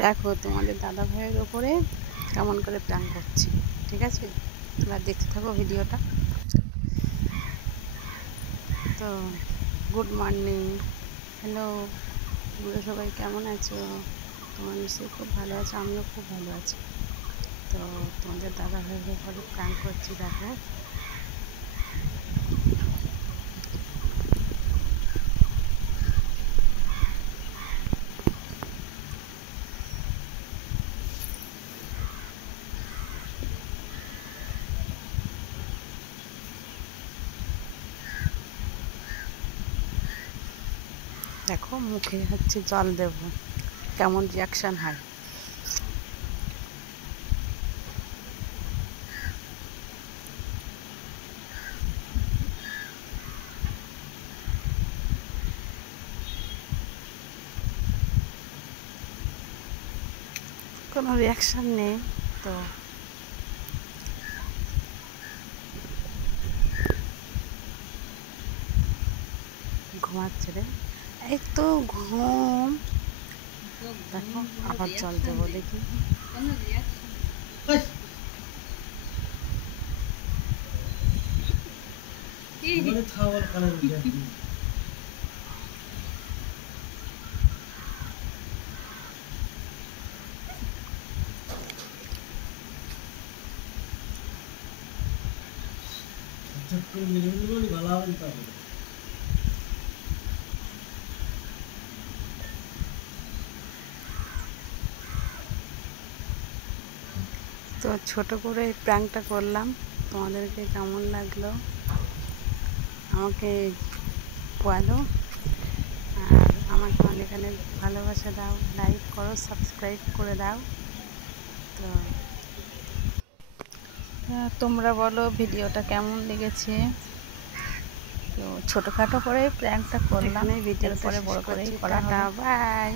দেখো তোমাদের দাদা ভাইয়ের ওপরে কেমন করে প্ল্যান করছি। ঠিক আছে, তোমরা দেখতে থাকো ভিডিওটা। তো গুড মর্নিং, হ্যালো, তোমরা সবাই কেমন আছো? তোমার নিশ্চয়ই খুব ভালো আছো, আমিও খুব ভালো আছি। তো তোমাদের দাদা ভাইয়ের ওপরে প্ল্যান করছি। দেখো দেখো মুখে হচ্ছে জল দেব, কেমন রিয়াকশান হয়। কোনো রিয়াকশান নেই তো ঘুমাচ্ছে রে, এই তো ঘুম। দেখো আবার জল দেবো, দেখি। তো ছোট করে প্র্যাঙ্কটা করলাম, তোমাদেরকে কেমন লাগলো আমাকে বলো। আর আমাকে অনেক অনেক ভালোবাসা দাও, লাইক করো, সাবস্ক্রাইব করে দাও। তো তোমরা বলো ভিডিওটা কেমন লেগেছে। তো ছোটোখাটো করে প্র্যাঙ্কটা করলাম, ভিডিওর পরে বড় করেই করা হবে। বাই।